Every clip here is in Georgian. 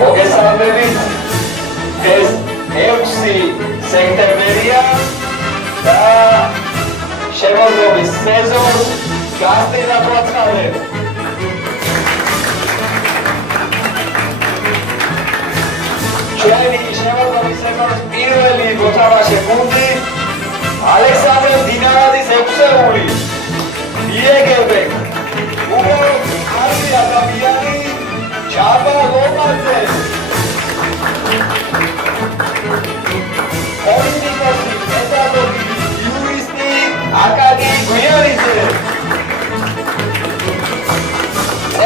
მოგესალმებით. ეს 6 სექტემბერია და შემოგვიყვეს სეზონს გასწრებად ვაცხადებ. ჩვენი შემოგვიყვეს სეზონის პირველი მოთამაშე გუნდი ალექსანდრე დინარაძის ექვსეული. იეგებენ უბრალოდ არი ადამიანი ჩაბა ლომაძე პოლიტიკოსი, პედაგოგი, იურისტი აკაკი გვიანიძე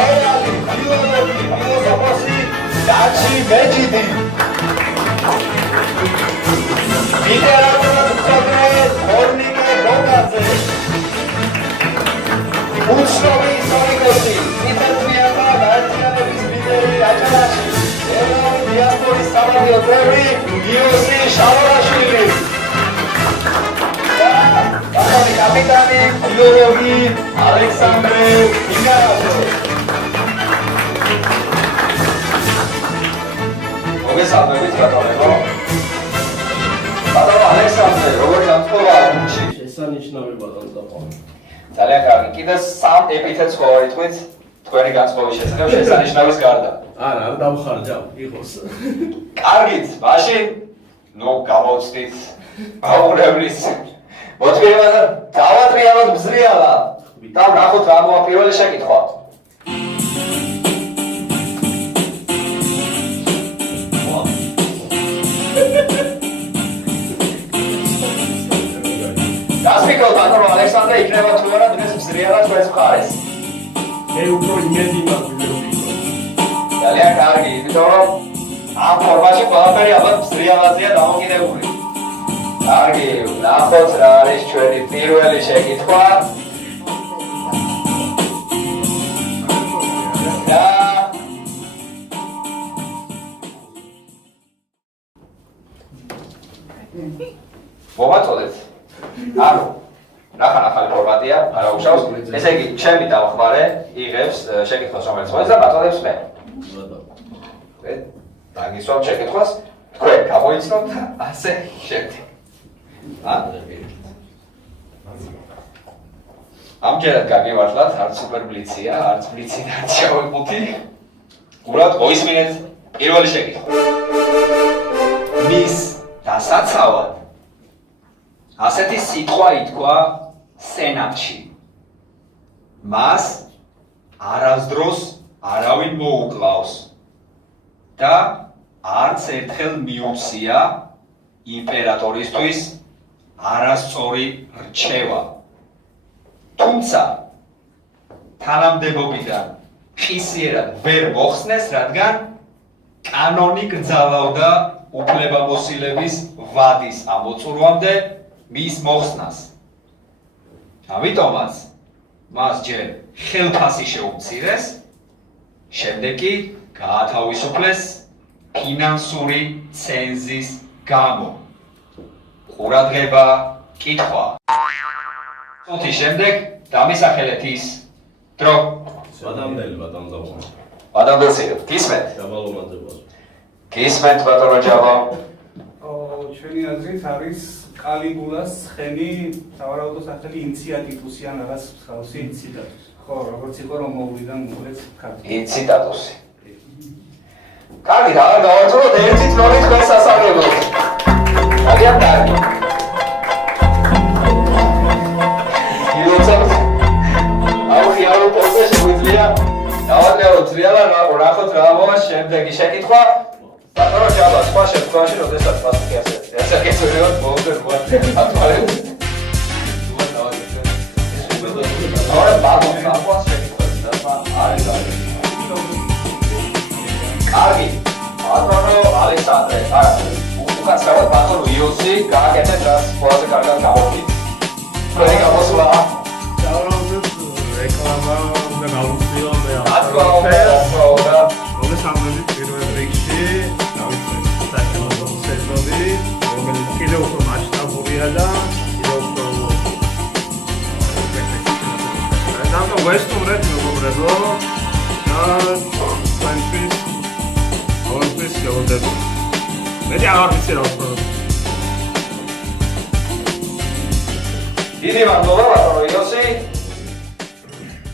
ერალი, ფილოლოგი, ფილოსოფოსი დაჩი მეჯიდი ლიტერატურად მცოდნე ორნიკე ბოგაძე უცნობი ისტორიკოსი, წითელწვიანთა გაერთიანების ლიდერი აჭარაში, ეროვნული დიასპორის სამართლის წევრი გიოსი შავარაშვილი და ბატონი კაპიტანი, ფილოლოგი ალექსანდრე დინარაძე. მოგესალმებით ბატონებო. ბატონო ალექსანდრე, როგორი განწყობა გუნდში? შესანიშნავი ბატონო დაყო. ძალიან კარგი. კიდე 3 ეპითეტს ხო იტყვით თქვენი განწყობის შესახებ შესანიშნავის გარდა. არა, არ დავხარჯავ, იყოს. კარგით, მაშინ ნუ გამოვცდით აურევლის. მოთხოვნა და დავატრიალოთ ბზრიალა და ვნახოთ რა მოა პირველი შეკითხვა. გასმიკოთ ბატონო ალექსანდრე, იქნება თუ არა დღეს ბზრიალა ჩვენს მხარეს. მე უფრო იმედი მაქვს. ძალიან კარგი, იმიტომ რომ ამ ფორმაში ყველაფერი ალბათ ბზრიალაზეა დამოკიდებული. კარგი, ვნახოთ რა არის ჩვენი პირველი შეკითხვა. და მოვაწოდეთ. ანუ ახალი ფორმატია, არა უშავს. ესე იგი, ჩემი დამხმარე იღებს შეკითხვას, რომელიც მოეც და მაწოდებს მე. დაგისვამ შეკითხვას, თქვენ გამოიცნობ და ასე შემდეგ. ამჯერად გაგივარდლათ, არც სუპერ ბლიცია, არც ბლიცი და არც შავებუთი. გურათ მოისმინეთ პირველი შეკითხვა. მის დასაცავად ასეთი სიტყვა ითქვა სენატში. მას არასდროს არავინ მოუკლავს და არც ერთხელ მიუწია იმპერატორისთვის არასწორი რჩევა. თუმცა თანამდებობიდან ხისიერად ვერ მოხსნეს, რადგან კანონი კრძალავდა უფლებამოსილების ვადის ამოწურვამდე მის მოხსნას. ამიტომაც მას ჯერ ხელფასი შეუმცირეს, შემდეგ კი გაათავისუფლეს ფინანსური ცენზის გამო. ყურადღება, კითხვა. წუთის შემდეგ დამისახელეთ ის დრო. სვადამდელი ბატონო დაყო. ბატონს გისმენთ? დაბალომაძე ბატონო. გისმენთ ბატონო ჯაბა. ჩვენი აზრით არის კალიგულას ცხენი სავარაუდო სახელი ინციატიტუსი ან რაღაც მსგავსი ინციტატუსი. ხო, როგორც იყო რომაულიდან მოკლედ ქართული. ინციტატუსი. კარგი, რა გავაჭროთ ერთი თვალი თქვენ სასწავლებლად. ძალიან კარგი. ილოცავთ. აუხიარო პოსტზე შეგვიძლია დავატრიალოთ ზრიალა, ნახოთ რა მოვა შემდეგი შეკითხვა. ბატონო ჯაბა, სხვა შემთხვევაში, როდესაც პასუხი ასე გეცოდინოთ მოუწევთ ათვალებს. არა, ბატონო, საყვას შეკითხვები და არის. კარგი, ბატონო ალექსანდრე, არა, უკაცრავად ბატონო იოსი, გააკეთეთ რას ყველაზე კარგად გამოვიდეთ. თქვენი გამოსვლა. დავრავდეთ რეკლამა და გავუწიო მე ათვალა. მოგესალმებით პირველ რიგში, დავიწყეთ საერთო სეზონი, რომელიც კიდევ უფრო მასშტაბურია და კიდევ უფრო და ვესტუმრეთ მეგობრებო და ჩვენთვის მეტი აღარ ვიცი რა ვთქვა. დიდი მადლობა ბატონო იოსი.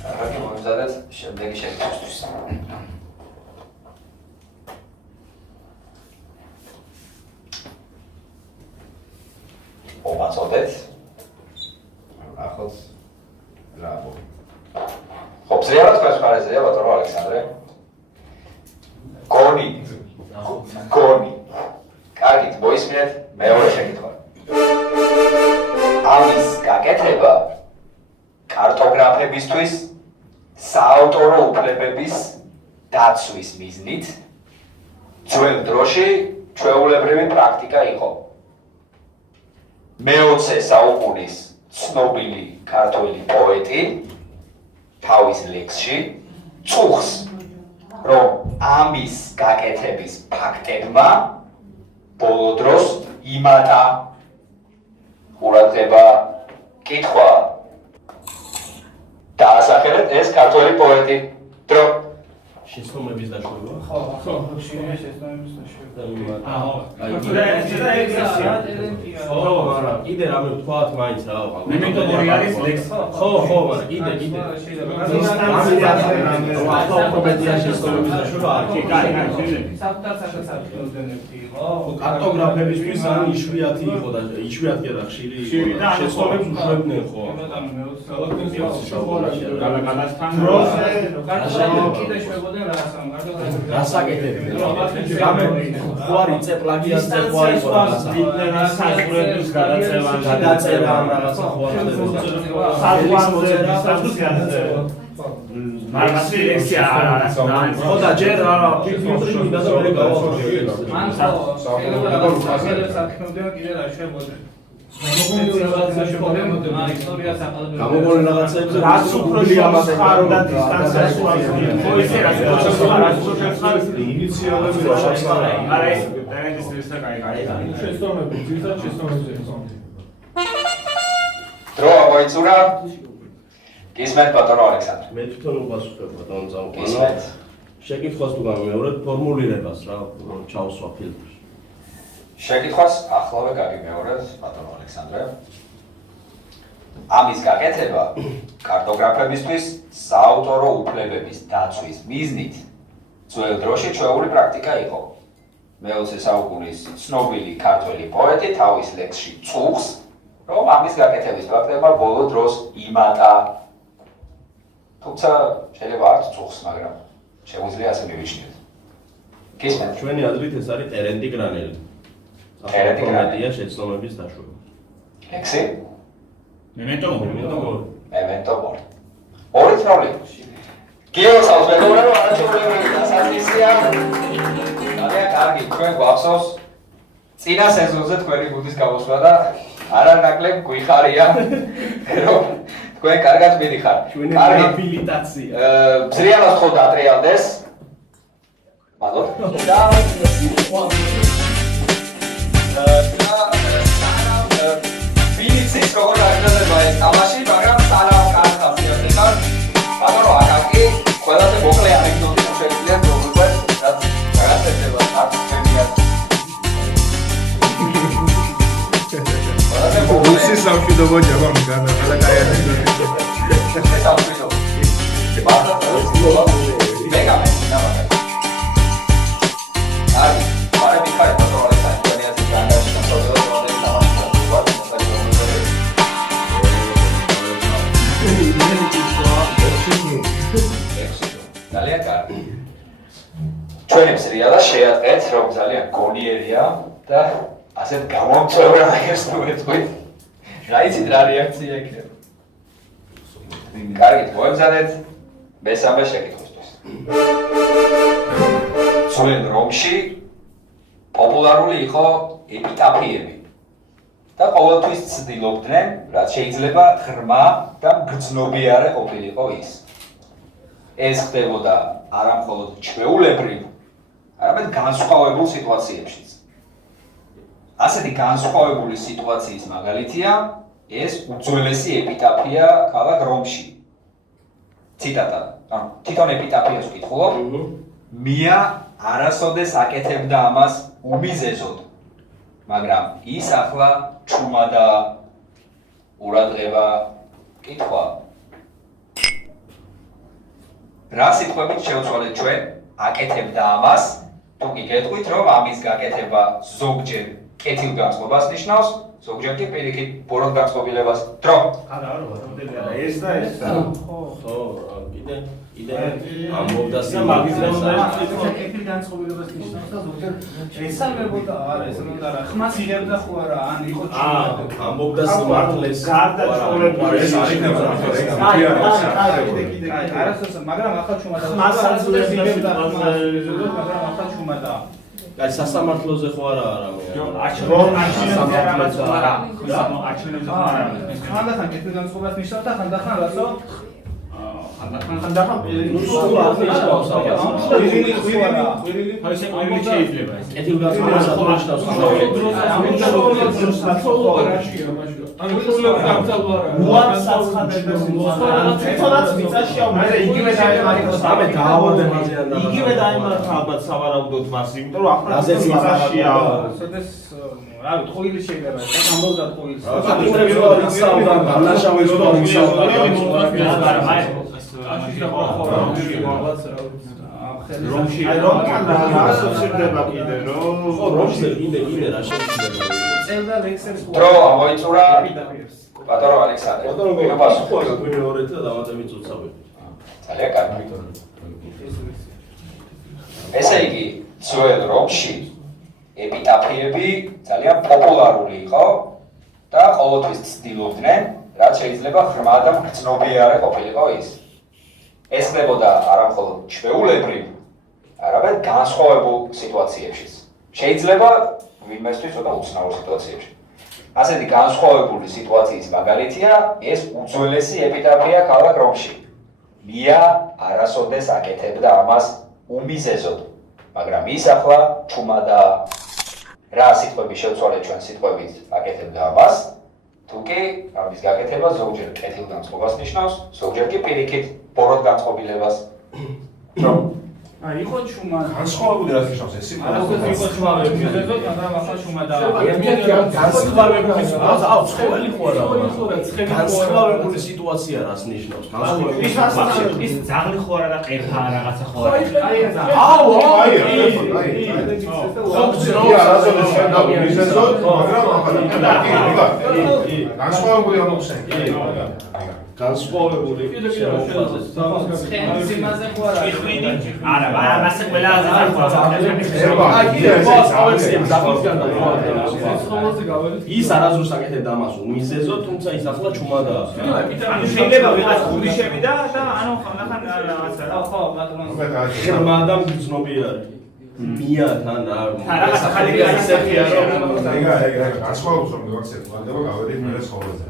ახლა მომზადეთ შემდეგი შეკითხვისთვის. ომაცოდეთ. ახალს რა მო. ხო, ზეა თქვენს მხარეზეა ბატონო ალექსანდრე. გონი. კარგით, მოისმინეთ მეორე შეკითხვა. ამის გაკეთება კარტოგრაფებისთვის საავტორო უფლებების დაცვის მიზნით ძველ დროში ჩვეულებრივი პრაქტიკა იყო. მე-20 საუკუნის ცნობილი ქართველი პოეტი თავის ლექსში წუხს, რომ ამის გაკეთების ფაქტებმა ბოლო დროს იმატა ყურადღება კითხვა. დაასახელეთ ეს ქართველი პოეტი. დრო. შეცდომების დაშვება. ხო, შეცდომების დაშვება. ხო, მაგრამ კიდე რამე ვთქვათ მაინც რა. მემენტორი არის ლექსი. ხო, მაგრამ კიდე. ავტომატია შეცდომების დაშვება არ კი. კარტოგრაფებისთვის ან იშვიათი იყო და იშვიათი არა ხშირი იყო. შეცდომებს უშვებდნენ ხო. გასაკეთებდნენ. ხო არის წეპლაგიას წეყვარი იყო საზღვრების გადაწევა გადაწერა ამ რაღაცა ხო არის მაგას ლექსი არა ხო და ჯერ არა ფილტრი მინდა და მე გავაკეთე მან სახელმწიფოს საქმეებია კიდე რა შეგვიძლია გამოგონილ რაღაცებზე რაც უფრო ხარო და დისტანციას უარს ხო ისე რაც ინიციალები რა არა ეს დანედის ლისტა კაი შეცდომები ძირითადად შეცდომებზე დრო მოიწურა. გისმენთ ბატონო ალექსანდრე. მე თვითონ უპასუხებ ბატონო წამყვანო შეკითხვას თუ გამიმეორებ ფორმულირებას რა ჩავსვა ფილტრში. შეკითხვას ახლავე გაგიმეორებთ ბატონო ალექსანდრე. ამის გაკეთება კარტოგრაფებისთვის საავტორო უფლებების დაცვის მიზნით ძველ დროში ჩვეული პრაქტიკა იყო. მე-20 საუკუნის ცნობილი ქართველი პოეტი თავის ლექსში წუხს, რომ ამის გაკეთების ფაქტებმა ბოლო დროს იმატა. თუმცა შეიძლება არც წუხს, მაგრამ შეგვიძლია ასე მივიჩნიოთ. გისმენთ? ჩვენი აზრით ეს არის ტერენდი გრანელი. ტერენდი გრანელი. ახლა შეცდომების დაშვება. ლექსი? მემენტო მორ. ორი თროლი. გიოსავს მეგობრებო, არაჩვეულებრივი დასაწყისია. ძალიან კარგი, თქვენ გვახსოვს წინა სეზონზე თქვენი გუნდის გამოსვლა და არანაკლებ გვიხარია, რომ თქვენ კარგად მიდიხარ. ჩვენი კარგი აბილიტაცია. ზრიალას ხო დაატრიალდეს. მადლობ. და ვიცით როგორ აღგზავნება ეს თამაში, მაგრამ სანამ ხასიათდება. ბატონო აკაკი, ყველაზე მოკლე ანეკდოტი თუ შეიძლება მოგყვეთ, რაც რაღაცებდება აქ ჩვენია. რუსი სამშვიდობო ჯაბამ განაყელა კაი ანეკდოტი. სამშვიდობო. მეგამე, ნაბაგა. აი, მაგრამ იქაა ბატონო ალექსანდრე, თქვენი ასე განგაშა პროდუქტი თამაში ვარ, ძალიან კარგი. ჩვენი სერიალა შეატყეთ, რომ ძალიან გონიერია და ასეთ გამომწვევრად ვეთქვით. რაიცით რა რეაქცია იქნება. კარგით, მოემზადეთ მესამე შეკითხვისთვის. ძველ რომში პოპულარული იყო ეპიტაფიები და ყოველთვის ცდილობდნენ, რაც შეიძლება ღრმა და მგრძნობიარე ყოფილიყო ის. ეს ხდებოდა არა მხოლოდ ჩვეულებრივ, არამედ განსხვავებულ სიტუაციებშიც. ასეთი განსხვავებული სიტუაციის მაგალითია ეს უძველესი ეპიტაფია ქალაქ რომში. ციტატა. თვითონ ეპიტაფიას ვკითხულობ. მია არასოდეს აკეთებდა ამას უმიზეზოდ, მაგრამ ის ახლა ჩუმადა ურადღება კითხვა რა სიტყვებით შევცვალეთ ჩვენ აკეთებდა ამას თუ კი გეტყვით რომ ამის გაკეთება ზოგჯერ კეთილგანწყობას ნიშნავს ზოგჯერ კი პირიქით ბოროტ განწყობილებას დრო ეს და ეს ხო კიდე ამბობდა კეთილ განწყობილებას ნიშნავს და ზოგჯერ ესალმებოდა არა ეს უნდა რა ხმას იღებდა ხო არა ან იყო ამბობდა სიმართლეს გარდა ცხოვრებული ეს არის არასოდეს მაგრამ ახლა ჩუმადა ხმასაც იღებდა მაგრამ ახლა ჩუმადა აი სასამართლოზე ხო არა რამე ხანდახან კეთილ განწყობას ნიშნავს და ხანდახან რაცო ხანდახან კეთილ განწყობას იგივე დაემართა ალბათ სავარაუდოდ მას, იმიტომ რომ ახლა მიწაშია. რა თხოვილი შეგერა, ამბობდა თხოვილს. რომში რომთან რა ასოცირდება კიდე რომ ხო რომში კიდე რა შეიძლება წელდა ლექსებს დრო ამოიწურა პატარა ალექსანდრე მეორე და დამატებით უცავი ძალიან კარგი ესე იგი ძველ რომში ეპიტაფიები ძალიან პოპულარული იყო და ყოველთვის ცდილობდნენ რაც შეიძლება ღრმა და მგრძნობიარე ყოფილიყო ის ეს ხდებოდა არა მხოლოდ ჩვეულებრივ არამედ განსხვავებულ სიტუაციებშიც შეიძლება ვინმესთვის ცოტა უცნაურ სიტუაციებში ასეთი განსხვავებული სიტუაციის მაგალითია ეს უძველესი ეპიტაფია ქალაქ რომში მია არასოდეს აკეთებდა ამას უმიზეზოდ მაგრამ ის ახლა ჩუმადა რა სიტყვები შევცვალეთ ჩვენ სიტყვებით აკეთებდა ამას თუკი ამის გაკეთება ზოგჯერ კეთილ განწყობას ნიშნავს ზოგჯერ კი პირიქით ბოროტ განწყობილებას რომ იყო ჩუმადა განსხვავებული რაც ნიშნავს ეს არასოდეს იყო ჩუმადა მიზეზოდ მაგრამ ახლა ჩუმადა განსხვავებული სიტუაცია რას ნიშნავს განსხვავებული ის ძაღლი ხო არა და ყერხა რაღაცა ხო არა განსხვავებული არ მოხსენ განსხვავებული ხემზე ხო არა არა მასე ყველაზე ის არასდროს აკეთებდა ამას უმიზეზოდ თუმცა ის ახლა ჩუმადაა ანუ შეიძლება ვიღაც გული შევიდა და ანუ ხანდახან რაღაცა ხო ბატონო ღრმა და მგრძნობიარე მიათან რა რაღაცა ხალი გაისέφია რომ ეგა განსხვავებულს რომ მივაქცევ ვარდება გავედი მე ცხოვრებაზე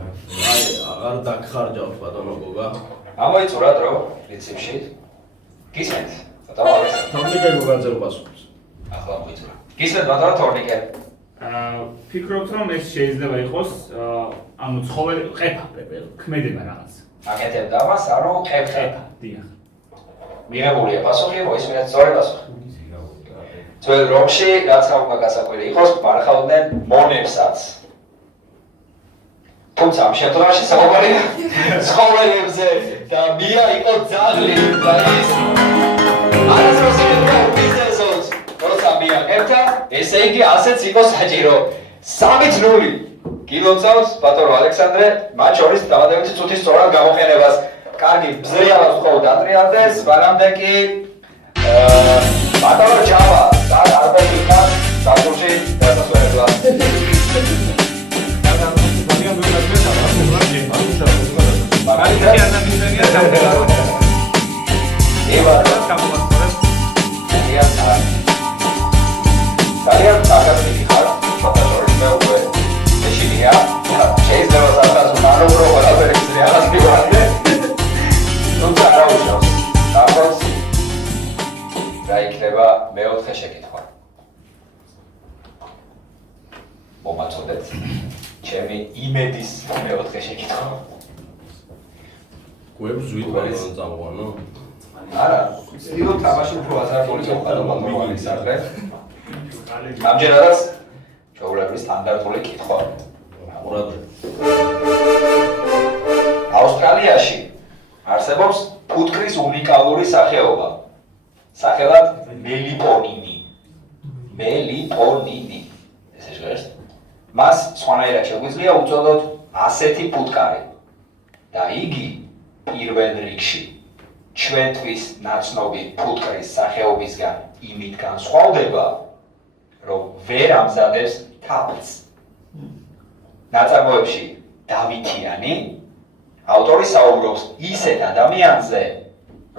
აი აღარ დაგხარჯავთ ბატონო გოგა ამოიწურა დრო პრინციპში გისმენთ თორნიკე გოგაძე უპასუხებს ახლა მოიწურა გისმენთ ბატონო თორნიკე ფიქრობთ რომ ეს შეიძლება იყოს ანუ ცხოველი ყეფა ქმედება რაღაც აკეთებდა ამას ანუ ყეფა დიახ მიღებულია პასუხი მოისმინეთ სწორი პასუხი ძველ რომში რაც უნდა გასაკვირი იყოს მარხავდნენ მონებსაც თუმცა ამ შემთხვევაში საუბარია ცხოველებზე და მია იყო ძაღლი და ის არასდროს იქნება ბიზნესოც როცა მია ყოფდა ესე იგი ასეც იყო საჭირო 3-0 გილოცავს ბატონო ალექსანდრე მათ შორის დამატებითი წუთის სწორად გამოყენებას კარგი ბზრიალას ხო დატრიალდეს მანამდე კი ბატონო ჯავა და არბელინა საგულში დასასვენებლად ძალიან საკაცი ხარ, შოთაშორის მე უკვე ეშინია, შეიძლება სადღაც მანოვრო ყველაფერი რეალას მივარდე. თუმცა არა უშავს. ახლა რა იქნება მეოთხე შეკითხვა. მომაწოდეთ ჩემი იმედის მეოთხე შეკითხვა. გვერდზვით ბალანს წამოვანო? არა, ვცდილობ თამაში უფრო აზარგული შეხვედრა მომავალისადმი. ამჯერადაც ჩვეულებრივი სტანდარტული კითხვა. ყურადღება. ავსტრალიაში არსებობს ფუტკრის უნიკალური სახეობა. სახელად მელიპონინი. მელიპონინი. ესე ჟღერს. მას სხვანაირად შეგვიძლია უწოდოთ ასეთი ფუტკარი. და იგი პირველ რიგში ჩვენთვის ნაცნობი ფუტკრის სახეობისგან იმით განსხვავდება, რომ ვერ ამზადებს თაფლს. ნაწარმოებში დავითიანი ავტორი საუბრობს ისეთ ადამიანზე,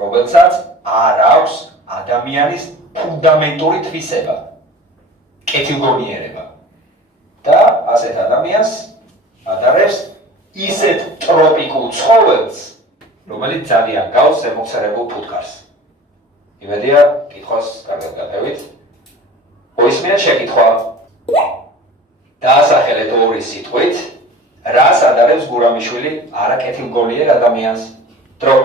რომელსაც არ აქვს ადამიანის ფუნდამენტური თვისება, კეთილგონიერება და ასეთ ადამიანს ადარებს ისეთ ტროპიკულ ცხოველს, რომელიც ძალიან გავს ზემოხსენებულ ფუტკარს. იმედია, კითხვას კარგად გატევით. მოისმინეთ შეკითხვა. დაასახელეთ ორი სიტყვით, რას ადარებს გურამიშვილი არაკეთილგონიერ ადამიანს. დრო.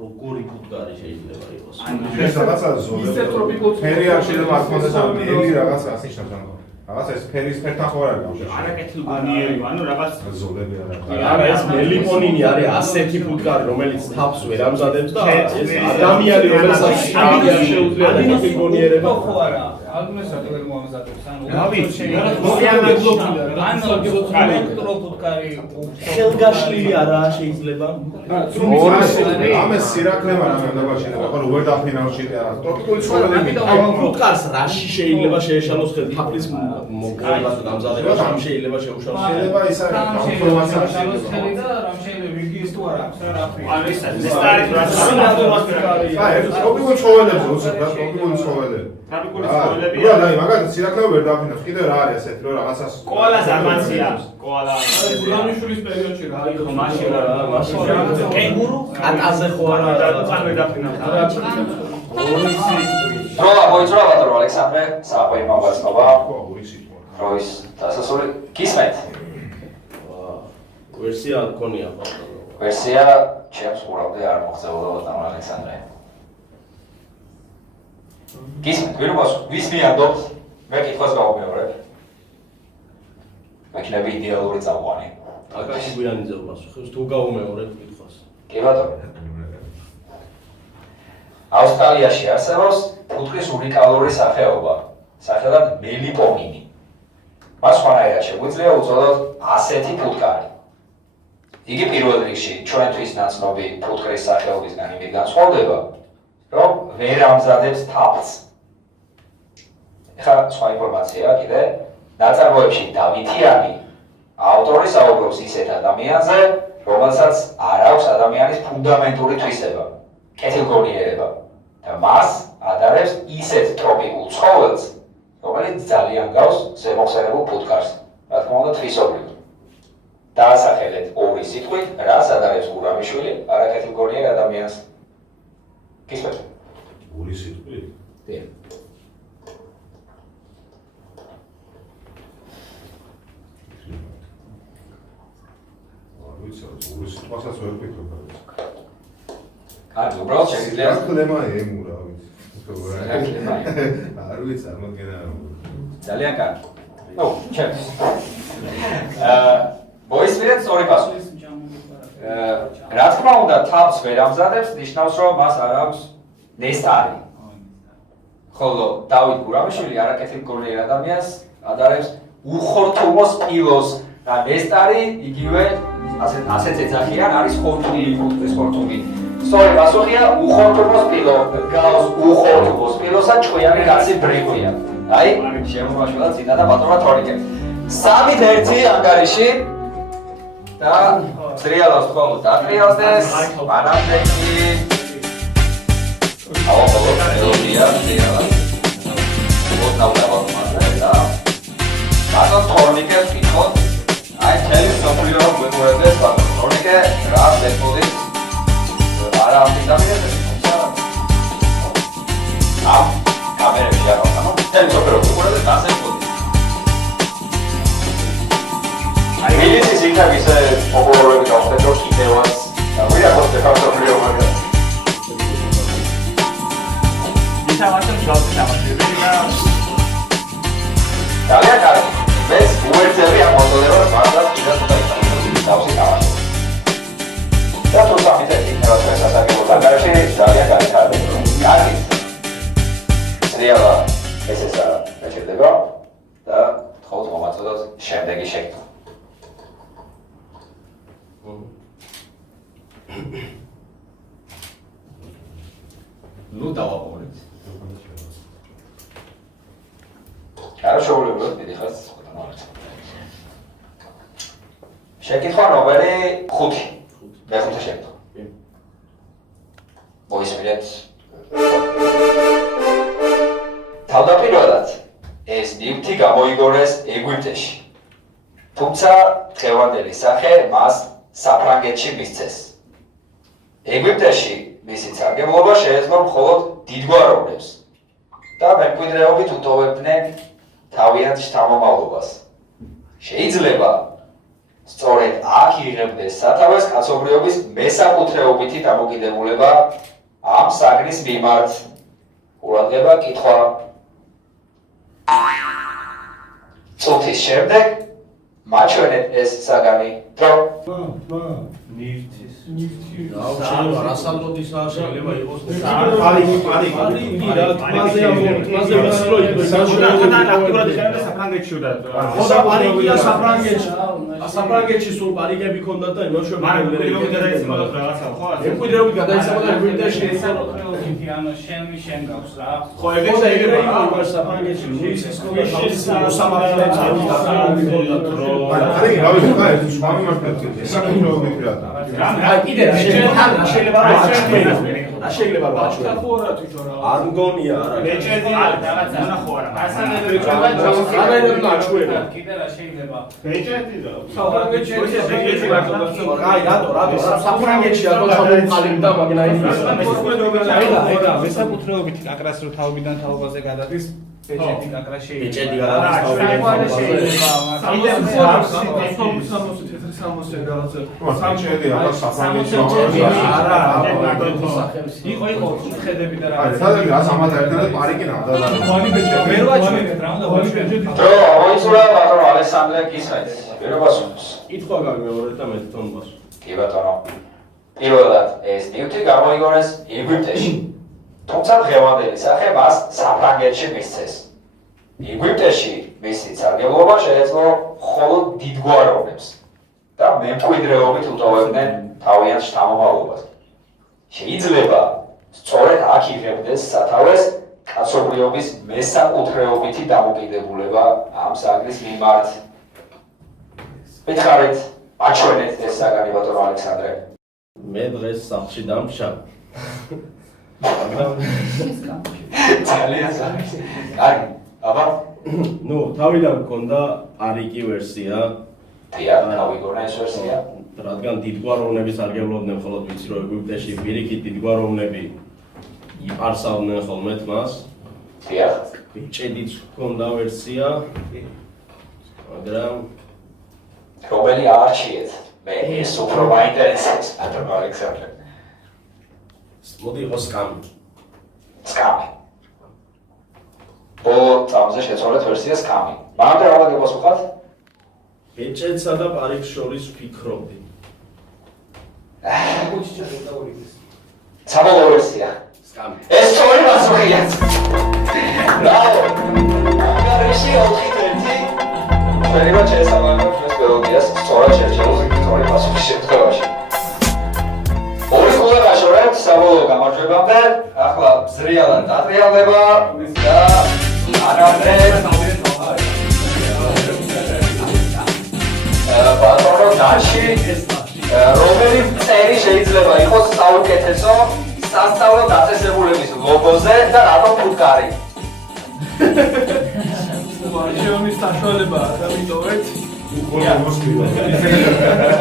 როგორი ფუტკარი შეიძლება იყოს? ეს რაღაცა ზოლები. ფერი არ შეიძლება არ კონდეს ამ ელი რაღაცა ასე შეჭამო. რაღაცა ეს ფერის ფერთან ხო არ არის? არაკეთილგონიერი, ანუ რაღაც ზოლები არ არის. არა, ეს მელიპონინი არის ასეთი ფუტკარი, რომელიც თაფლს ვერ ამზადებს და ეს ადამიანი, რომელსაც შეუძლია კეთილგონიერება ხო არა? აგნესად ვერ მოამზადებს, ანუ ელექტროფუტკარი ხელგაშლილი არაა შეიძლება? ამას სირაქლემა რა უნდა შეიძლება, ხო ვერ დაფინანსი არა. ტროპიკული ცხოველები. ფუტკარს რაში შეიძლება შეეშალოს თაფლის მოგება და დამზადება, რამ შეიძლება შეუშალოს? შეიძლება ის არის ინფორმაცია და რამ შეიძლება რიგის თუ არა აქვს რა ფრი. ანუ ეს არის აი, ტროპიკული ცხოველები, ტროპიკული ცხოველები. ტროპიკული ცხოველები. რა, მაგალითად სირაქლემა ვერ დაფინანსი. კიდევ რა არის ესეთი, რომ რაღაცას კოალა ზარმაცია. კოალა. გურამიშვილის პერიოდში რა იყო? მაშინ რა. კენგურუ? კატაზე ხო არა? ძალიან ვერ დაფინანსდა. დრო მოიწურა ბატონო ალექსანდრე, საყვე მოგაცნობა. ორი სიტყვა. დროის დასასრული. გისმენთ? ვერსია გქონია ბატონო. ვერსია ჩემს უბრალოდ არ მოხდებოდა ბატონო ალექსანდრე. გისმენთ, ვის მიანდობთ? მე კითხვას გავუმეორებ. მექნები იდეალური წამყვანი. აკაკი გვიანიძე უპასუხებს თუ გავუმეორებ კითხვას. კი ბატონო. ავსტრალიაში არსებობს ფუტკრის უნიკალური სახეობა, სახელად მელიპონინი. მას სხვანაირად შეგვიძლია უწოდოთ ასეთი ფუტკარი. იგი პირველ რიგში ჩვენთვის ნაცნობი ფუტკრის სახეობისგან იმით განსხვავდება, რომ ვერ ამზადებს თაფლს. ეხლა სხვა ინფორმაცია კიდე, ნაწარმოებში დავითიანი ავტორი საუბრობს ისეთ ადამიანზე, რომელსაც არ აქვს ადამიანის ფუნდამენტური თვისება, კეთილგონიერება და მას ადარებს ისეთ ტროპიკულ ცხოველს, რომელიც ძალიან გავს ზემოხსენებულ ფუტკარს, რა თქმა უნდა თვისობრივ. დაასახელეთ ორი სიტყვით, რას ადარებს გურამიშვილი არაკეთილგონიერ ადამიანს. გისმენთ? ორი სიტყვით? დიახ. ორი სიტყვასაც ვერ ვფიქრობ. კარგი, უბრალოდ შეგიძლია სირაქლემა ემუ რა ვიცი. სირაქლემა არ ვიცი, წარმოგენა. ძალიან კარგი. ნუ, ჩემს. მოისმინეთ სწორი პასუხი. რა თქმა უნდა, თაფლს ვერ ამზადებს, ნიშნავს, რომ მას არ აქვს ნესტარი. ხოლო დავით გურამიშვილი არაკეთილგონიერ ადამიანს ადარებს უხორთუმო სპილოს და ნესტარი იგივე ასეთ ეძახიან არის ხორთუმი, ფუტკრის ხორთუმი. სწორი პასუხია უხორთუმო სპილო. გავს უხორთუმო სპილოსა ჭკვიანი კაცი ბრიყვია. აი, შემომაშველა წინა და ბატონმა თორიკე. 3-1 ანგარიში და სრიალოს თქო დატრიალდეს. მანამდე კი აუყოლო მელოდია სრიალა. მოდნავდა და ბატონ თორიკეს ვკითხოთ. აი, მთელი მსოფლიო გვეყურებდეს ბატონ თორიკე რა ზეპოდის არა ამიტომია კამერებში არ ვარ, მთელი მსოფლიო გვეყურებდეს რა ზეპოდის. აი, მილიციის იქნების პოპულარული გავხდეთ კიდევაც და ვიაკოთე მსოფლიო მაგას. ძალიან კარგი. ეს გაჩერდება და თხოვთ მომაწოდოთ შემდეგი შეკითხვა. ნუ დავაყოლეთ. არ შეულებოდ მიდიხართ შეკითხვა ნომერი 5. მეხუთე შეკითხვა. მოისმინეთ. თავდაპირველად ეს ნივთი გამოიგონეს ეგვიპტეში. თუმცა დღევანდელი სახე მას საფრანგეთში მისცეს. ეგვიპტეში მისი სარგებლობა შეეძლო მხოლოდ დიდგვაროვნებს და მემკვიდრეობით უტოვებდნენ თავიანთ შთამომავლობას. შეიძლება სწორედ აქ იღებდეს სათავეს კაცობრიობის მესაკუთრეობითი დამოკიდებულება ამ საგნის მიმართ. ყურადღება, კითხვა. წუთის შემდეგ მაჩვენეთ ეს საგანი. დრო. ნივთის შეიძლება რასალოდის შეიძლება იყოს საფრანგეთში სულ პარიგები ქონდათ და მემკვიდრეობით გადაიცემოდა ეგვიპტეში ანუ შენ გაქვს რა. ხო ეგრე იყო საფრანგეთში ლუისის მოსამართლეებს კიდე რა შეიძლება რა შეიძლება რა არ მგონია არა მეჭედი რაღაცა ნახო არა კიდე რა შეიძლება მეჭედი და საფრანგეთში აი რატო საფრანგეთში რატო ჩამოყალიბდა მაგნაი ეგა მესაკუთრეობით კაკრას რო თავიდან თაობაზე გადადის პეჭედი კაკრა შეიძლება პეჭედი გადადის იყო ხედები და რა მოიწურა ბატონო ალესანდრე კისაიც. ვერაფასუნს. კითხვა გამეორეთ და მე თვითონ კი ბატონო. პირველად ეს ნივთი გამოიგონეს ეგვიპტეში. თუმცა დღევანდელი სახე მას საფრანგეთში მისცეს. ეგვიპტეში მისი სარგებლობა შეეძლო მხოლოდ დიდგვაროვნებს და მემკვიდრეობით უტოვებდნენ თავიანთ შთამომავლობას. შეიძლება სწორედ აქ იღებდეს სათავეს კაცობრიობის მესაკუთრეობითი დამოკიდებულება ამ საგნის მიმართ. მითხარით, აჩვენეთ ეს საგანი ბატონო ალექსანდრე. მე დღეს სახლში დამშა ძალიან კარგი. კარგი. აბა, ნუ თავიდან მქონდა პარიკი ვერსია დიახ, გავიგონა ეს ვერსია. რადგან დიდგვაროვნები სარგებლობდნენ მხოლოდ ვიცი რომ ეგვიპტეში პირიქით დიდგვაროვნები იპარსავდნენ ხოლმე მას. დიახ. ბიჭედიც მქონდა ვერსია მაგრამ რომელი არჩიეთ? მე ეს უფრო მაინტერესებს, ბატონო ალექსანდრე. მოდი იყოს სკამი. სკამი. ბოლო წამზე შეცვალეთ ვერსია სკამი. მანამდე რა გაგებას ვუყავთ? ბიჭედსა და პარიკს შორის ვფიქრობდი. საბოლოო ვერსია. სკამი. ეს სწორი პასუხია. ბრავო. ანგარიში 4-1. შეიძლება შეესაბამებოთ ეს ბელოგიას სწორად შერჩეულ სწორი პასუხის შემთხვევაში. ორი გოლა გაშორებთ საბოლოო გამარჯვებამდე. ახლა ზრიალად დატრიალდება და ანამდე ბატონო დაში რომელი წერი შეიძლება იყოს საუკეთესო სასწავლო დაწესებულების ლოგოზე და რატომ ფუტკარი? შეონის საშუალება ამიტომეთ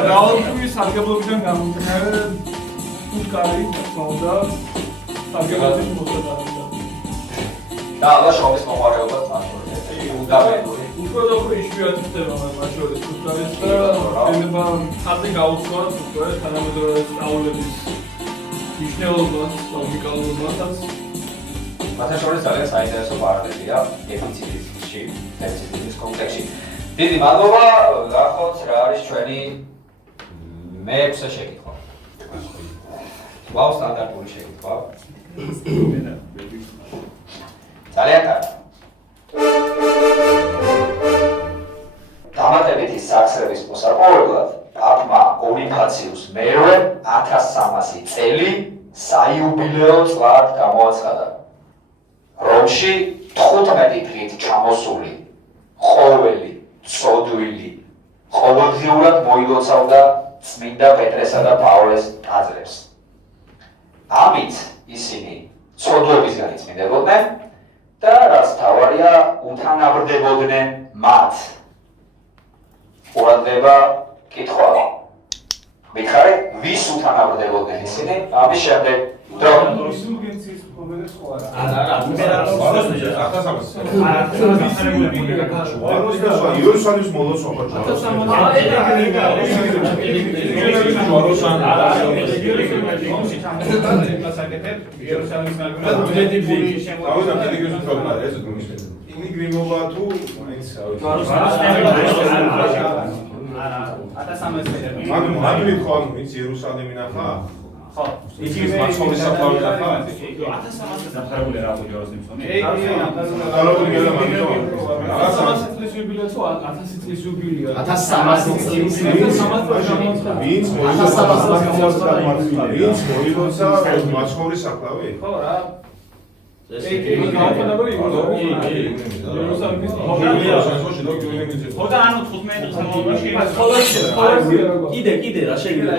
რაოდენობის სარგებლობიდან გამომდინარე ფუტკარი თქონდა სარგებლობის მოსადარებლად. და ალბა შოვის მოყარეობას მასწავლებელი. ფუნდამენტური. უფრო იშვიათი ხდება მათ შორის ფუტკარის და შეიძლება ხაზი გაუსვათ უკვე თანამედროვე სწავლების მნიშვნელობას, უნიკალობასაც. მათ შორის ძალიან საინტერესო პარალელია დეფიციტის კონტექსტში. დიდი მადლობა, გახოთ რა არის ჩვენი მე-6 შეკითხვა. სლავ სტანდარტული შეკითხვა. ძალიან კარგი. გამოაცხადა რომში 15 დღით ჩამოსული ყოველი ცოდვილი ყოველდღიურად მოილოცავდა წმინდა პეტრესა და პაოლეს ტაძრებს. ამით ისინი ცოდვებისგან იწმინდებოდნენ და რაც თავარია უთანაბრდებოდნენ მათ. ყურადღება კითხვა. მითხარით, ვის უთანაბრდებოდნენ ისინი? ამის შემდეგ დრო ინსულგენციის პრობლემებს ხო არა? იერუსალიმის მოლოცვა იმიგრიმობა თუ მაინც მაგნით ხო ანუ იც იერუსალიმი ნახა? ხო, ის მაცხოვრის საფლავი ნახა? 1300 დამხარებული რა აქვს ჯვაროსნების ომი. წლის იუბილეა თუ 1000 წლის იუბილეა? 1300 წლის ვინც მოილოცა მაცხოვრის საფლავი? ხო რა. ხოდა ანუ 15 წლის მანძილში კიდე რა შეიძლება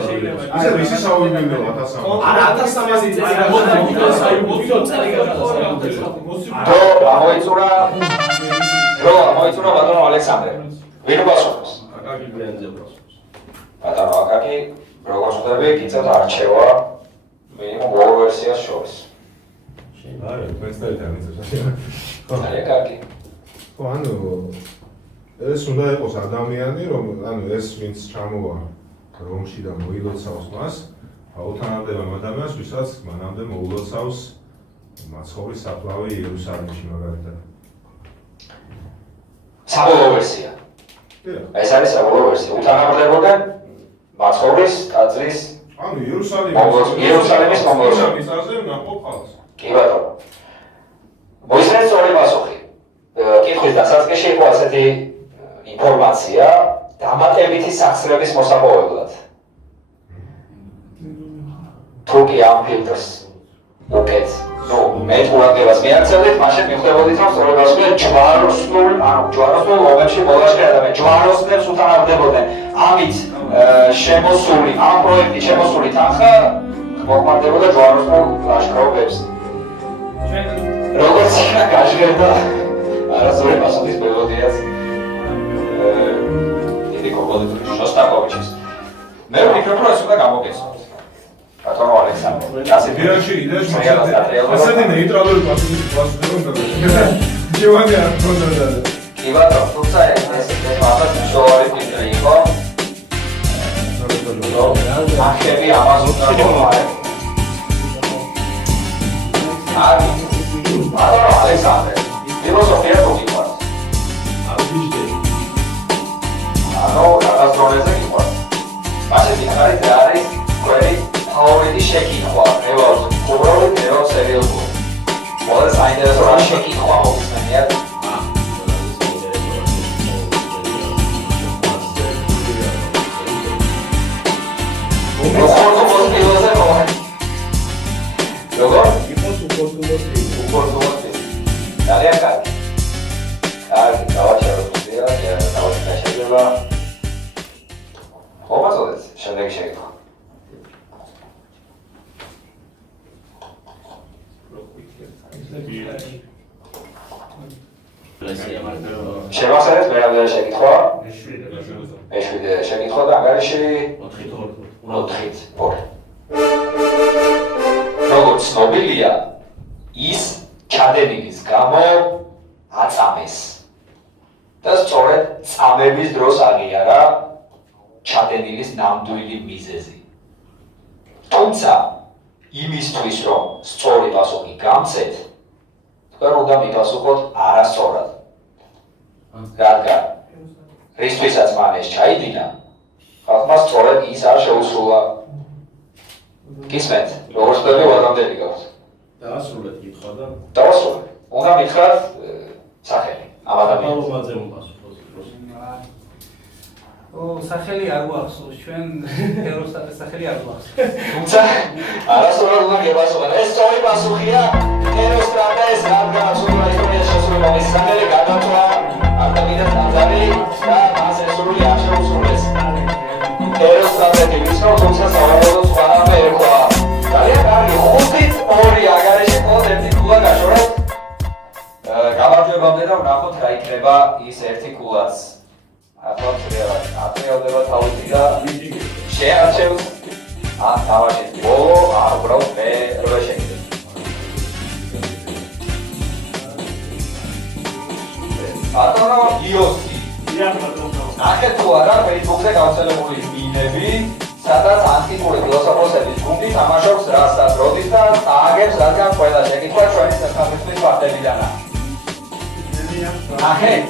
ისე ვისი საუბრობელია 1300? არა 1300 წელი დრო გამოიწურა ბატონო ალექსანდრე. ვინ პასუხობს? ბატონო აკაკი, როგორც ვთქვი, გიწევთ არჩევა მინიმუმ ორ ვერსიას შორის. არა, თქვენსთან ძალიან კარგი. ხო, ანუ ეს უნდა იყოს ადამიანი, რომ ანუ ეს ვინც ჩამოვა რომში და მოილოცავს მას, აუთანაბრდება ადამიანს, ვისაც მანამდე მოულოცავს მაცხოვრის საფლავი იერუსალიმში მაგალითად. საბოლოო ვერსია. ეს არის საბოლოო ვერსია. უთანაბრდებოდნენ მაცხოვრის ტაძრის ანუ იერუსალიმის მომლოცვა. მიწაზე ნაყოფ ხალხს. კი ბატონო. მოისმენთ სწორი პასუხი. კითხვის დასაწყისში იყო ასეთი ინფორმაცია დამატებითი სახსრების მოსაპოვებლად. თუ კი ამ ფილტრს უკეთ, მე ყურადღებას მიაქცევდით, მაშინ მიხვდებოდით, რომ სწორი პასუხია ჯვაროსნულ ომებში მოლაშქრე ადამიანები ჯვაროსნებს უთანაბრდებოდნენ. ამით შემოსული, ამ პროექტით შემოსული თანხა მოხმარდებოდა ჯვაროსნულ ლაშქრობებს. როგორც იქნა გაჟღერდა არასწორი პასუხის მელოდიაც დიდი კომპოზიტორი შოსტაკოვიჩის. მე ვფიქრობ, რომ ეს უნდა გამოგესწროს. ბატონო ალექსანდრე, იდეაში ასეთი ნეიტრალური პასუხი უნდა ჯევანი არ ქონდა. კი ბატონო, თუმცა ეს მართლაც მნიშვნელოვანი ფილტრი იყო. ახები ამას უნდა მოხმარებდნენ. არის ბატონო ალექსანდრე, ფილოსოფია თუ გიყვარს? ანუ რაღაც დონეზე გიყვარს. მაშინ მითხარით რა არის თქვენი ფავორიტი შეკითხვა? უბრალოდ ნერო სერიოზულად. ყველა საინტერესო რა შეკითხვა მოგხსენიათ? როგორ? უხორცოვანი. ძალიან კარგი. კარგი, დავაჩეროთ მზია, დავაჩეროთ შეიძლება. ხომაწოდეთ, შემდეგი შეკითხვა. შევახსენეთ მერამდე შეკითხვა. მეშვიდე შეკითხვა და ანგარიში 4-ით 2. როგორც ცნობილია, ის ჩადენილის გამო აწამეს და სწორედ წამების დროს აღიარა ჩადენილის ნამდვილი მიზეზი. თუმცა იმისთვის, რომ სწორი პასუხი გამცეთ, თქვენ უნდა მიპასუხოთ არასწორად. რადგან რისთვისაც მან ეს ჩაიდინა, ხალხმა სწორედ ის არ შეუსრულა. გისმენთ, როგორც ვთქვი, ვადამდელი გაქვს. დაასრულეთ კითხვა და დავასრულეთ. უნდა მითხრათ სახელი ამ ადამიანს. პავლობაძე უპასუხოს. სახელი არ გვახსოვს, ჩვენ ეროსტატის სახელი არ გვახსოვს. თუმცა არასწორად უნდა გეპასუხოთ. ეს სწორი პასუხია. ეროსტრატეს რადგან სულ ისტორიაში შესრულება მის სანელი გადაწვა არტემიდას ნაზარი და მას ესრული არ შეუსრულეს. ეროსტრატეთი ვისნო თუმცა სავარაუდოდ სხვანაირად ერქვა. ძალიან კარგი 5-2 ანგარიში მხოლოდ ერთი ქულა გაშორეთ. გამარჯვებამდე და ვნახოთ რა იქნება ის ერთი ქულაც. ახლა აწეულდება თავისი და შეარჩევს ამ თამაშის ბოლო არ უბრალოდ მე რო შეგიძლია. ბატონო იოსი. ნახეთ თუ არა Facebook-ზე გავრცელებული მინები, სადაც ანტიკური ფილოსოფოსების გუნდი თამაშობს რასაც როდის და წააგებს რადგან ყველა შეკითხვა ჩვენი სახელმწიფოს ფარდებიდანაა. ნახეთ.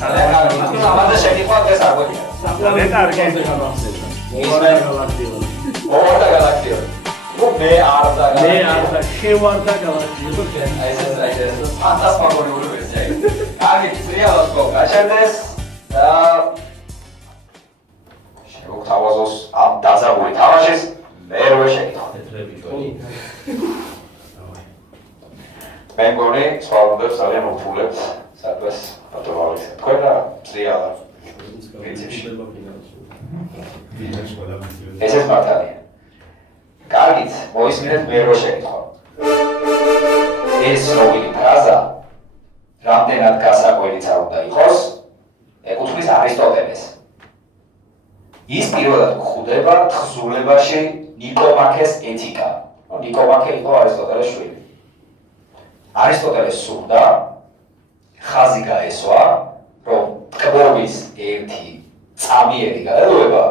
ძალიან კარგი. ამაზე შეკითხვა დღეს არ გვექნება. ძალიან კარგი. ორდა გალაქტია. მე არ და შევარდა გალაქტიო. აი ეს ფანტასმაგორიული ვერსია. კარგი, სრიალოს გაშენდეს და შევთავაზოს ამ დაზაბული თამაშის მერვე შეკითხვა. მე მგონი სხვაობებს ძალიან უთულებს სადღაც ფოტოვალის. თქვენ რა სრიალა პრინციპში. ესეც მართალია. კარგით, მოისმინეთ მერვე შეკითხვა. ეს ცნობილი ფრაზა რამდენად გასაკვირიც არ უნდა იყოს, ეკუთვნის არისტოტელეს. ის პირველად გვხვდება თხზულებაში ნიკომაქეს ეთიკა. ნიკომაქე იყო არისტოტელეს შვილი. არისტოტელეს სურდა ხაზი გაესვა, რომ ტკბობის ერთი წამიერი გაელოება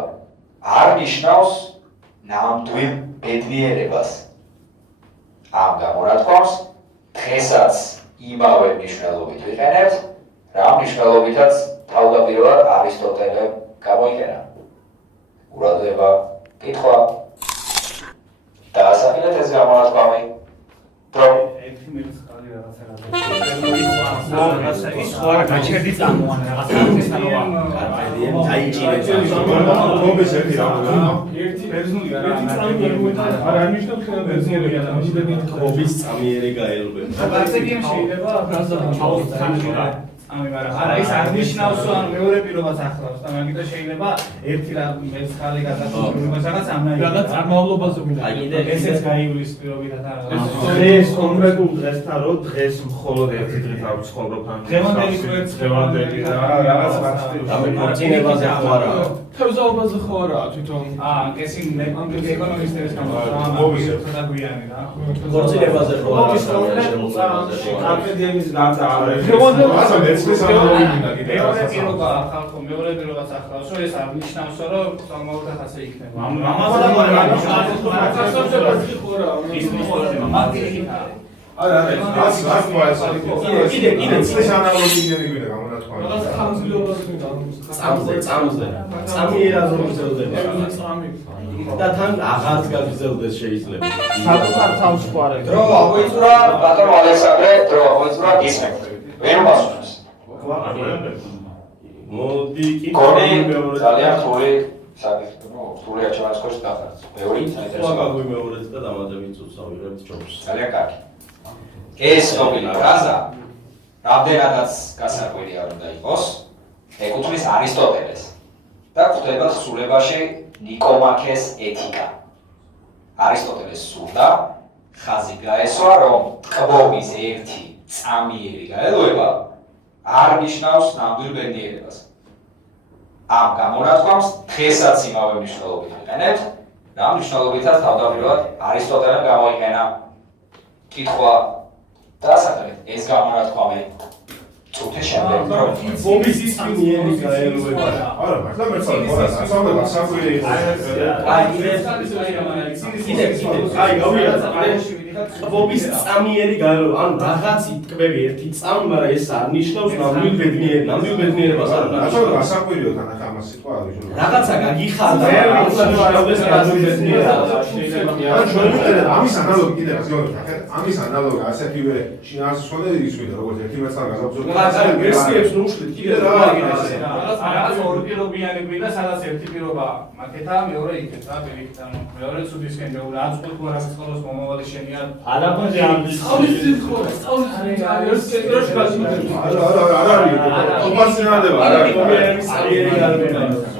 არ ნიშნავს ნამდვილ ბედნიერებას. ამ გამონათქვამს დღესაც იმავე მნიშვნელობით ვიყენებთ, რა მნიშვნელობითაც თავდაპირველად არისტოტელემ გამოიყენა. ყურადღება, კითხვა. დაასახელეთ ეს გამონათქვამი. ერთი მეცხალი რაღაცა ის ხო არა გაჩერდი წამოან რაღაცა ისანოა. დაიჭირეთ. გომბეს ერთი რამოდენია. ერთი ბერძნული არ ნიშნავს რომ ბერძნული არა, ხობის წამიერი გაელვება. ბაქტერიამ შეიძლება ფრაზა ჩაუწყოს. მაგრამ არა ის არ ნიშნავს რომ მეორე პირობას ახლავს და მაგიტომ შეიძლება ერთი რა მეცხალი გადაწყვეტილებას რაღაც ამნაირი რაღაც წარმავლობაზე მინდა. აი კიდე ესეც გაივლის პირობითად არა. ეს კონკრეტულ დღესთან რო დღეს მხოლოდ ერთი დღით არ ვცხოვრობ ან დღევანდელი დღევანდელი და რაღაც მასშტაბში. ამ კონტინენტზე ხო არა. თავზაობაზე ხო არა თვითონ. კესი მე ეკონომისტების გამოსვლა და გვიანი რა. კონტინენტზე ხო არა. აკადემიის გარდა მეორე პირობა ხალხო მეორე პირობას ახლავს რომ ეს არ ნიშნავს რომ სამაურთა ასე იქნება. კიდე წლის ანალოგიები გვინდა გამონათქვამი. წამზე. წამიერაზე მოგზაურდება. და თან აღარც გაგზავნდეს შეიძლება. საკუთარ თავს ხوارე. დრო აღვიწურა ბატონო ალექსანდრე, დრო აღვიწურა ისმეთ. ვერ მასწავლეს. მოდი კონი ძალიან რთული საკითხი, რთული აჩვენოს ხოს დახარც. მეორე საინტერესო. მეორეც და დამატებით უცავიღებთ ჯობს. ძალიან კარგი. ეს ცნობილი ფრაზა რამდენადაც გასაკვირი არ უნდა იყოს, ეკუთვნის არისტოტელეს და გვხვდება თხზულებაში ნიკომაქეს ეთიკა. არისტოტელეს სურდა ხაზი გაესვა, რომ ტკბობის ერთი წამიერი გაელოება არ ნიშნავს ნამდვილ ბედნიერებას. ამ გამონათქვამს დღესაც იმავე მნიშვნელობით ვიყენებთ, რა მნიშვნელობითაც თავდაპირველად არისტოტელემ გამოიყენა. კითხვა დაასახელეთ ეს გამონათქვამი წუთის შემდეგ რომ ბობის წამიერი გაელოება. არა, მართლა მეცადა ხო რა, ასამდე გასაკვირი იყო. აი გავიდა. ყბობის წამიერი განალობა, ანუ რაღაც იტკბები ერთი წამი, მაგრამ ეს არ ნიშნავს ნამდვილ ბედნიერებას არ ახლა ნიშნავს. გასაკვირიო თან ახლა ამას სიტყვა არის. რაღაცა გაგიხარდა, რაღაცა ნიშნავს ნამდვილ ბედნიერებას. ან ჩვენ ვიყიდეთ ამის ანალოგი კიდე რა ზოგადად ახლა ამის ანალოგი ასეთივე შინაარსის ხონები ისვიდა როგორც ერთი მეცხრე გაზაფხულზე. რაღაცა ვერსიებს ნუ უშლით კიდე რა არის. რაღაც ორი პირობიანი გვინდა, სადაც ერთი პირობა მაკეთა, მეორე იქეთ რა, პირიქით, ანუ მეორე ცუდისკენ მეურე ან წყვილ თუ არა სიტყვის მომავალი შენია. არაფერი ამის. სწავლის სიტყვა, სწავლის არის კეთროში გასული. არა არის. ოპასი ნადება არ არის.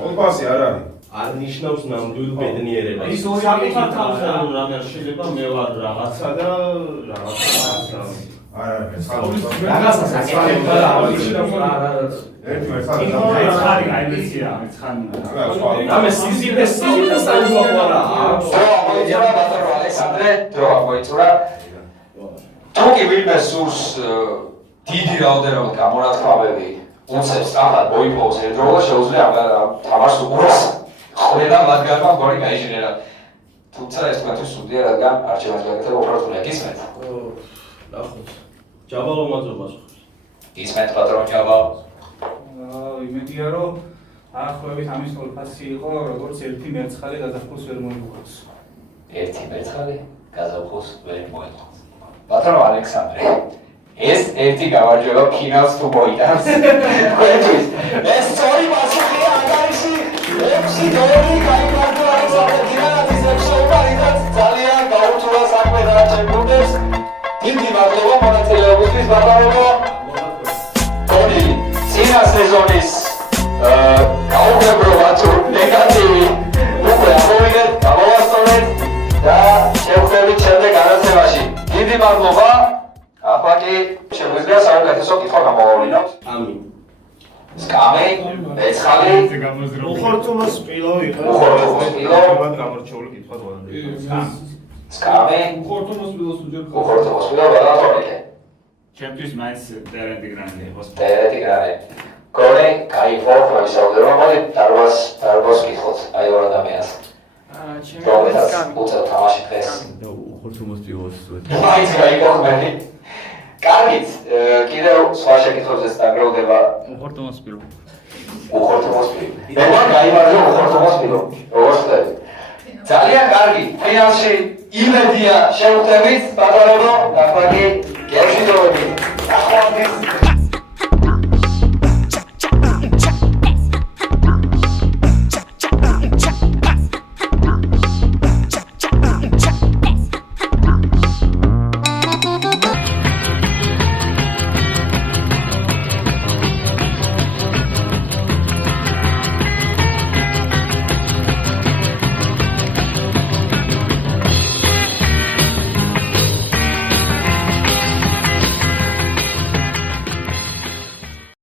ოპასი არ არის. არ ნიშნავს ნამდვილ ბედნიერებას. ის ორი საკუთარ თავზე რამე შეიძლება მე ვარ რაღაცა და რაღაცა. არ არის. რაღაცა საკეთება რა არის. ერთი ხარი მეცხრე გაიბეცია ხანი. ამე სიზიფეს დაიგვაყარა. მოიწურა ბატონო ალექსანდრე, დრო მოიწურა. თუკი ვინმე სურს დიდი რაოდენობით გამონათქვამები უწევს ახლა მოიპოვოს ერთდროულად შეუძლია თამაშს უყუროს ყველა მათგანმა გოლი გაიჟინერა. თუმცა ეს თქვენთვის სუდია, რადგან არჩევანის გაკეთება უპრატულია. გისმენთ? ნახოთ. ჯაბალო მადლობას. გისმენთ პატრონ ჯაბა. იმედია რომ ახლობით ამის თოლფასი იყო როგორც ერთი მერცხალი გაზაფხულს ვერ მოიგოს. ერთი მერცხალი გაზაფხულს ვერ მოიგოს. პატრონ ალექსანდრე, ეს ერთი გამარჯვება ფინალს თუ მოიტანს. თქვენთვის ეს სწორი პასუხია ანგარიში 6-2 გაიმარჯვა ალექსანდრე გიგანაძის ეპიზოდიდან ძალიან გაურთულა საქმე და ჩემპიონებს. დიდი მადლობა მონაწილეობისთვის ბატონო. წინა სეზონის გაუგებრობა თუ ნეგატივი უკვე ამოვიდეთ, გამოვასწორეთ და შევხვდებით შემდეგ განათლებაში. დიდი მადლობა. ახლა კი შეგვიძლია საუკეთესო კითხვა გამოვავლინოთ. ამინ. სკამი, მეცხალი, უხორთუმო სპილო იყო. უხორთუმო სპილო. გამორჩეული კითხვა დღევანდელი. სკამი, უხორთუმოს მილოს უჯერ უხორთუმო სპილო ბატონიკე. ჩემთვის მაინც ტერენდი გრანდი იყოს. ტერეტი გრანე. გოლი, кайფო, ვისაუბრებო, მოდი დარბაზ კითხოთ, აი ორ ადამიანს. რომელსაც უწევ თამაში დღეს. უხორთუმოს პილოს მაინც кайფო ხმები. კარგით, კიდევ სხვა შეკითხვებზეც დაგროვდება უხორთუმოს პილო უხორთუმოს პილო. მე გაიმარჯვა უხორთუმოს პილო. როგორ ხდება? ძალიან კარგი. ფინალში იმედია შევხვდებით, ბატონო, ახლა კი გეშიდოვები. ახლა